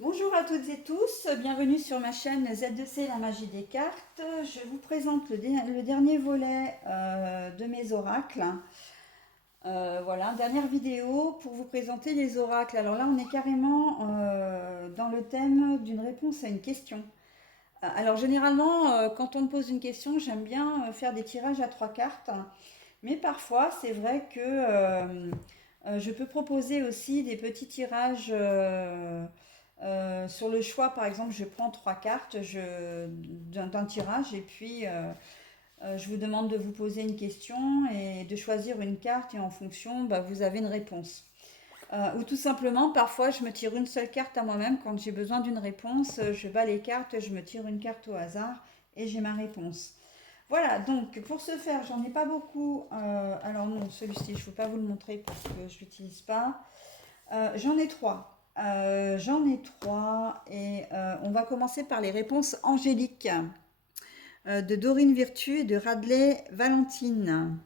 Bonjour à toutes et tous, bienvenue sur ma chaîne Z2C La Magie des Cartes. Je vous présente le dernier volet de mes oracles. Voilà, dernière vidéo pour vous présenter les oracles. Alors là, on est carrément dans le thème d'une réponse à une question. Alors généralement, quand on me pose une question, j'aime bien faire des tirages à trois cartes. Mais parfois, c'est vrai que je peux proposer aussi des petits tirages sur le choix. Par exemple, je prends trois cartes d'un tirage et puis je vous demande de vous poser une question et de choisir une carte et en fonction, bah, vous avez une réponse. Ou tout simplement, parfois, je me tire une seule carte à moi-même quand j'ai besoin d'une réponse. Je bats les cartes, je me tire une carte au hasard et j'ai ma réponse. Voilà, donc pour ce faire, j'en ai pas beaucoup. Alors non, celui-ci, je ne peux pas vous le montrer parce que je l'utilise pas. J'en ai trois. J'en ai trois et on va commencer par les réponses angéliques de Dorine Virtue et de Radley Valentine.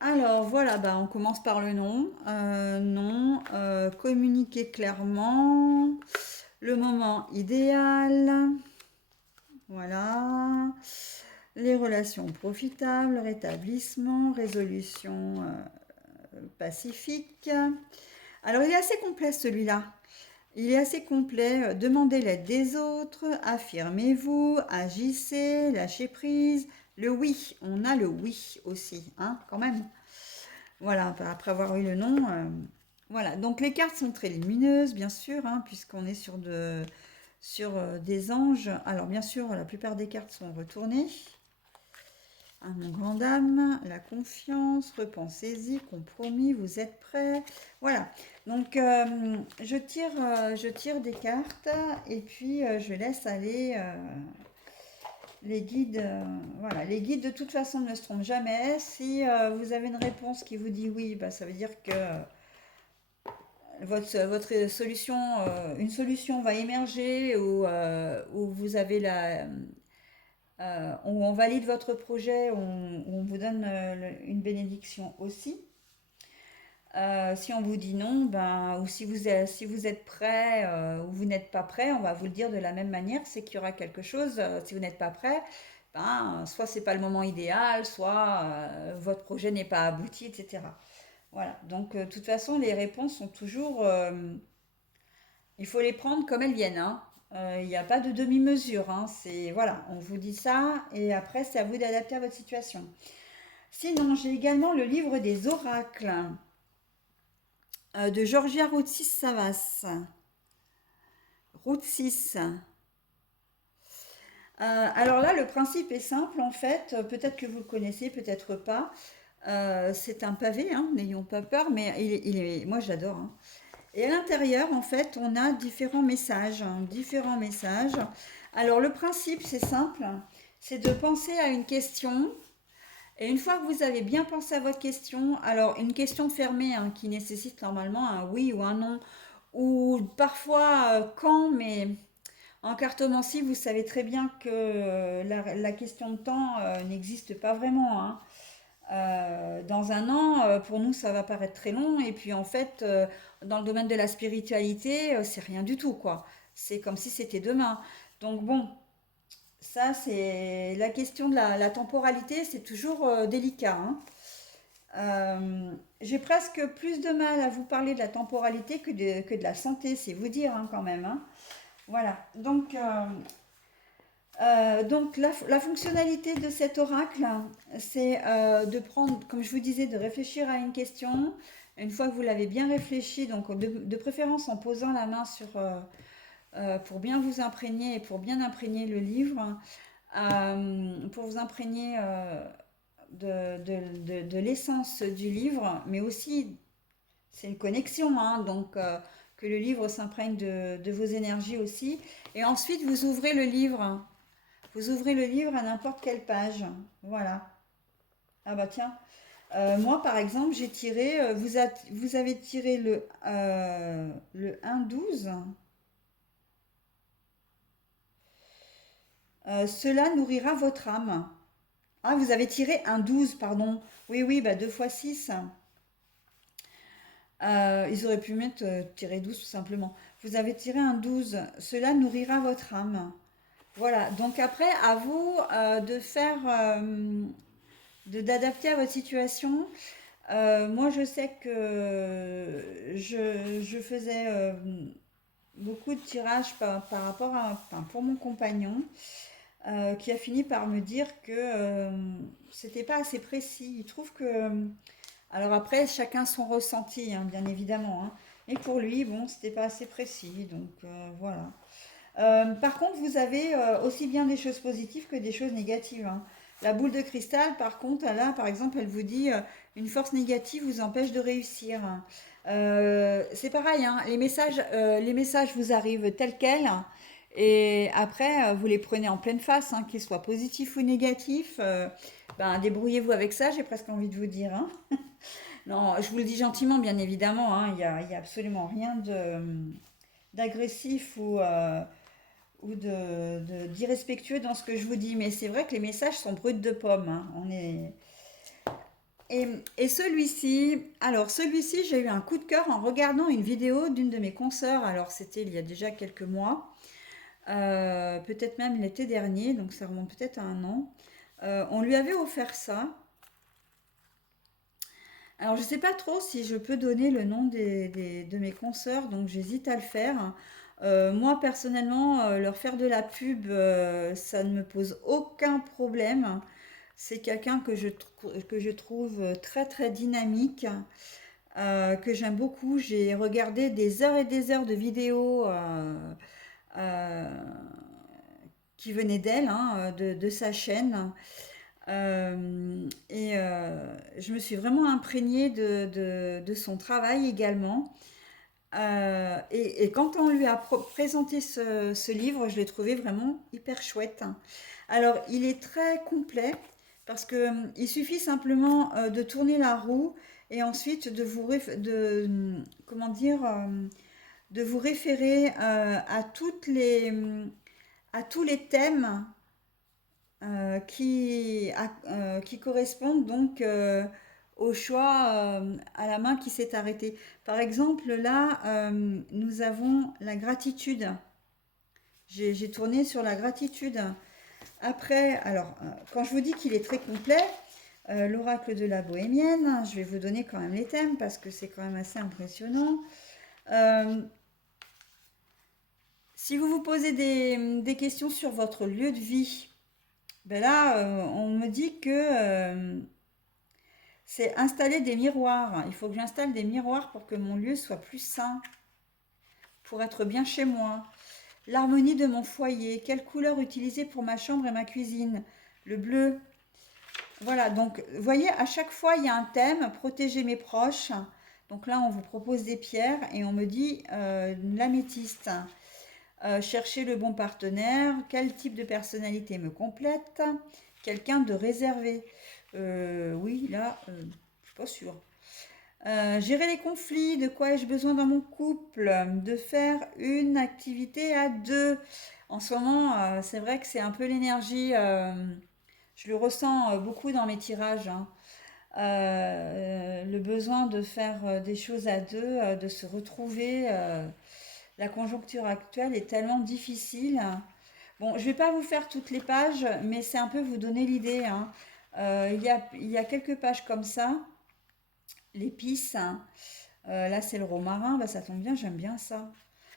Alors voilà, bah, on commence par le nom. Non, communiquer clairement, le moment idéal, voilà. Les relations profitables, rétablissement, résolution pacifique. Alors il est assez complet celui-là. Il est assez complet. Demandez l'aide des autres, affirmez-vous, agissez, lâchez prise. Le oui, on a le oui aussi, hein, quand même. Voilà, après avoir eu le nom. Voilà, donc les cartes sont très lumineuses, bien sûr, hein, puisqu'on est sur des anges. Alors bien sûr, la plupart des cartes sont retournées. Ah, mon grand dame, la confiance, repensez-y, compromis, vous êtes prêts. Voilà, donc je tire des cartes et puis je laisse aller les guides. Voilà, les guides de toute façon ne se trompent jamais. Si vous avez une réponse qui vous dit oui, bah, ça veut dire que votre solution, une solution va émerger ou vous avez où on valide votre projet, où on vous donne une bénédiction aussi. Si on vous dit non, ben, ou si vous êtes prêt ou vous n'êtes pas prêt, on va vous le dire de la même manière, c'est qu'il y aura quelque chose. Si vous n'êtes pas prêt, ben, soit c'est pas le moment idéal, soit votre projet n'est pas abouti, etc. Voilà. Donc, de toute façon, les réponses sont toujours. Il faut les prendre comme elles viennent, hein. Il n'y a pas de demi-mesure, hein. C'est voilà, on vous dit ça et après c'est à vous d'adapter à votre situation. Sinon, j'ai également le livre des oracles de Georgia Routsis Savas. Routsis. Alors là, le principe est simple en fait. Peut-être que vous le connaissez, peut-être pas. C'est un pavé, hein, n'ayons pas peur, mais moi j'adore, hein. Et à l'intérieur, en fait, on a différents messages, hein, différents messages. Alors le principe, c'est simple, c'est de penser à une question. Et une fois que vous avez bien pensé à votre question, alors une question fermée, hein, qui nécessite normalement un oui ou un non, ou parfois quand, mais en cartomancie, vous savez très bien que la question de temps n'existe pas vraiment, hein. Dans un an, pour nous, ça va paraître très long. Et puis, en fait, dans le domaine de la spiritualité, c'est rien du tout, quoi. C'est comme si c'était demain. Donc, bon, ça, c'est la question de la temporalité, c'est toujours délicat, hein. J'ai presque plus de mal à vous parler de la temporalité que de la santé, c'est vous dire, hein, quand même, hein. Voilà. Donc la fonctionnalité de cet oracle, c'est de prendre, comme je vous disais, de réfléchir à une question. Une fois que vous l'avez bien réfléchi, donc de préférence en posant la main pour bien vous imprégner et pour bien imprégner le livre, pour vous imprégner de l'essence du livre, mais aussi, c'est une connexion, hein, donc que le livre s'imprègne de vos énergies aussi. Et ensuite, vous ouvrez le livre à n'importe quelle page. Voilà. Ah bah tiens, moi par exemple, j'ai tiré, vous avez tiré le 1-12. Cela nourrira votre âme. Ah, vous avez tiré un 12, pardon. Oui, oui, bah 2 fois 6. Ils auraient pu mettre tirer 12 tout simplement. Vous avez tiré un 12. Cela nourrira votre âme. Voilà, donc après, à vous de faire, d'adapter à votre situation. Moi, je sais que je faisais beaucoup de tirages par rapport à, enfin, pour mon compagnon, qui a fini par me dire que c'était pas assez précis. Il trouve que, alors après, chacun son ressenti, hein, bien évidemment, hein. Mais pour lui, bon, c'était pas assez précis, donc voilà. Par contre, vous avez aussi bien des choses positives que des choses négatives, hein. La boule de cristal, par contre, là, par exemple, elle vous dit une force négative vous empêche de réussir. C'est pareil, hein, les messages vous arrivent tels quels, et après, vous les prenez en pleine face, hein, qu'ils soient positifs ou négatifs. Ben, débrouillez-vous avec ça, j'ai presque envie de vous dire, hein. Non, je vous le dis gentiment, bien évidemment, hein, il y a absolument rien d'agressif ou d'irrespectueux dans ce que je vous dis, mais c'est vrai que les messages sont bruts de pommes, hein. Et celui-ci, alors celui-ci, j'ai eu un coup de cœur en regardant une vidéo d'une de mes consoeurs, alors c'était il y a déjà quelques mois, peut-être même l'été dernier, donc ça remonte peut-être à un an. On lui avait offert ça. Alors je ne sais pas trop si je peux donner le nom de mes consoeurs, donc j'hésite à le faire. Moi personnellement, leur faire de la pub, ça ne me pose aucun problème. C'est quelqu'un que je trouve très très dynamique, que j'aime beaucoup. J'ai regardé des heures et des heures de vidéos euh, qui venaient d'elle, hein, de sa chaîne. Je me suis vraiment imprégnée de son travail également. Et quand on lui a présenté ce livre, je l'ai trouvé vraiment hyper chouette. Alors, il est très complet parce que il suffit simplement de tourner la roue et ensuite de comment dire, de vous référer à tous les thèmes qui correspondent donc au choix à la main qui s'est arrêté. Par exemple, là, nous avons la gratitude. J'ai tourné sur la gratitude. Après, alors, quand je vous dis qu'il est très complet, l'oracle de la bohémienne, je vais vous donner quand même les thèmes parce que c'est quand même assez impressionnant. Euh, si vous vous posez des questions sur votre lieu de vie, ben là, on me dit que c'est installer des miroirs. Il faut que j'installe des miroirs pour que mon lieu soit plus sain, pour être bien chez moi. L'harmonie de mon foyer. Quelle couleur utiliser pour ma chambre et ma cuisine? Le bleu. Voilà, donc vous voyez, à chaque fois, il y a un thème, protéger mes proches. Donc là, on vous propose des pierres et on me dit l'améthyste. Chercher le bon partenaire, quel type de personnalité me complète, quelqu'un de réservé. Oui, là, je suis pas sûre. Gérer les conflits, de quoi ai-je besoin dans mon couple, de faire une activité à deux. En ce moment, c'est vrai que c'est un peu l'énergie, je le ressens beaucoup dans mes tirages, hein. Le besoin de faire des choses à deux, de se retrouver. La conjoncture actuelle est tellement difficile. Bon, je ne vais pas vous faire toutes les pages, mais c'est un peu vous donner l'idée, hein. Il y a quelques pages comme ça. L'épice, hein. Là, c'est le romarin. Bah, ça tombe bien, j'aime bien ça.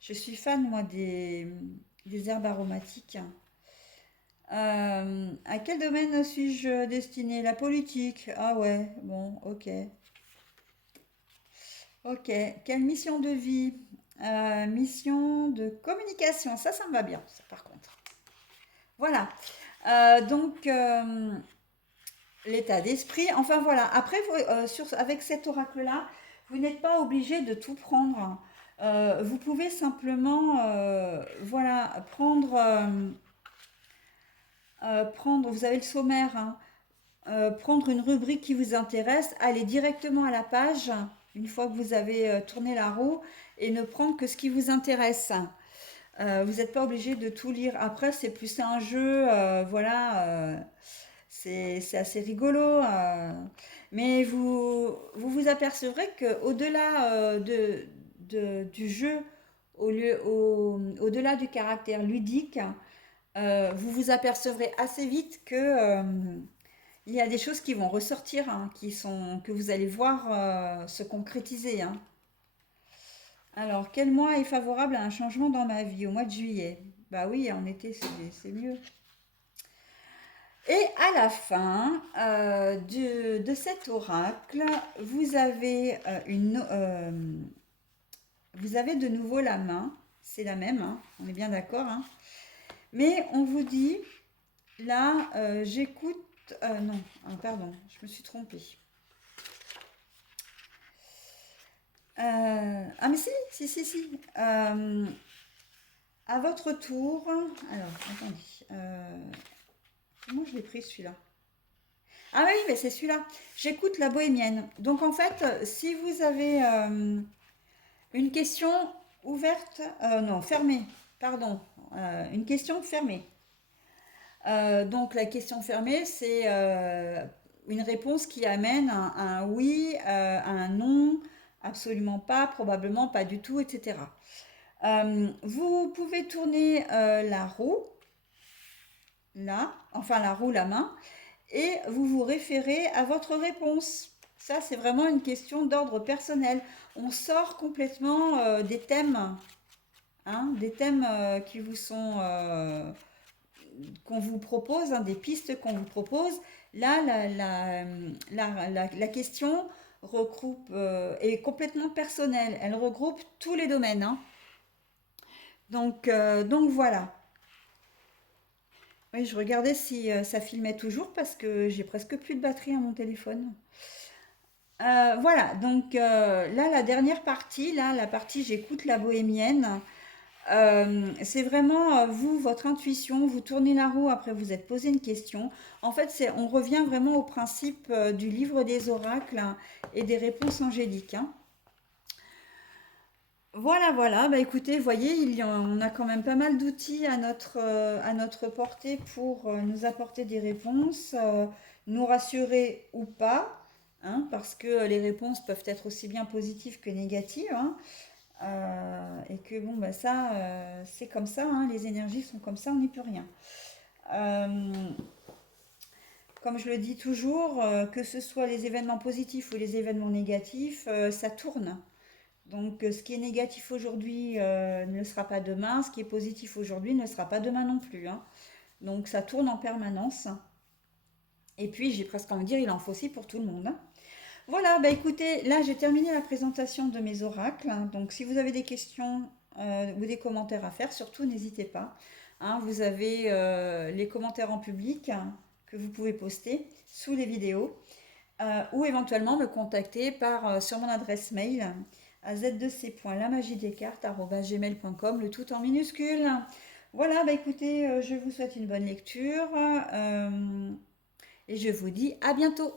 Je suis fan, moi, des herbes aromatiques. À quel domaine suis-je destinée? La politique. Ah ouais, bon, ok. Ok. Quelle mission de vie? Mission de communication. Ça me va bien, ça, par contre. Voilà. Donc, l'état d'esprit. Enfin, voilà. Après, avec cet oracle-là, vous n'êtes pas obligé de tout prendre. Vous pouvez simplement, voilà, vous avez le sommaire, hein. Prendre une rubrique qui vous intéresse, aller directement à la page, une fois que vous avez tourné la roue, et ne prendre que ce qui vous intéresse. Vous n'êtes pas obligé de tout lire. Après, c'est plus un jeu, voilà. C'est assez rigolo. Mais vous apercevrez qu'au-delà du jeu, au-delà du caractère ludique, vous vous apercevrez assez vite que il y a des choses qui vont ressortir, hein, que vous allez voir se concrétiser, hein. Alors, quel mois est favorable à un changement dans ma vie? Au mois de juillet. Bah oui, en été, c'est mieux. Et à la fin de cet oracle, vous avez de nouveau la main. C'est la même, hein, on est bien d'accord, hein. Mais on vous dit, là, j'écoute... non, pardon, je me suis trompée. Ah mais si. À votre tour... Alors, attendez. Comment je l'ai pris celui-là? Ah oui, mais c'est celui-là. J'écoute la bohémienne. Donc en fait, si vous avez une question ouverte, non, fermée, pardon, une question fermée. Donc la question fermée, c'est une réponse qui amène un oui, un non, absolument pas, probablement pas du tout, etc. Vous pouvez tourner la roue, là, enfin la roue, la main, et vous vous référez à votre réponse. Ça, c'est vraiment une question d'ordre personnel. On sort complètement des thèmes, hein, des thèmes qui vous sont qu'on vous propose, hein, des pistes qu'on vous propose. Là, la question regroupe, est complètement personnelle. Elle regroupe tous les domaines, hein. Donc voilà. Oui, je regardais si ça filmait toujours parce que j'ai presque plus de batterie à mon téléphone. Voilà, donc là, la dernière partie, là, la partie j'écoute la bohémienne. C'est vraiment vous, votre intuition, vous tournez la roue, après vous êtes posé une question. En fait, on revient vraiment au principe du livre des oracles, hein, et des réponses angéliques, hein. Voilà. Bah écoutez, voyez, on a quand même pas mal d'outils à notre portée pour nous apporter des réponses, nous rassurer ou pas, hein, parce que les réponses peuvent être aussi bien positives que négatives, hein. Et que bon, bah ça, c'est comme ça, hein, les énergies sont comme ça, on n'y peut rien. Euh, Comme je le dis toujours, que ce soit les événements positifs ou les événements négatifs, ça tourne. Donc, ce qui est négatif aujourd'hui ne le sera pas demain, ce qui est positif aujourd'hui ne le sera pas demain non plus, hein. Donc, ça tourne en permanence. Et puis, j'ai presque envie de dire, il en faut aussi pour tout le monde, hein. Voilà, bah écoutez, là j'ai terminé la présentation de mes oracles, hein. Donc si vous avez des questions ou des commentaires à faire, surtout n'hésitez pas, hein. Vous avez les commentaires en public, hein, que vous pouvez poster sous les vidéos, ou éventuellement me contacter sur mon adresse mail à z2c.lamagiedescartes@gmail.com, le tout en minuscule. Voilà, bah écoutez, je vous souhaite une bonne lecture et je vous dis à bientôt.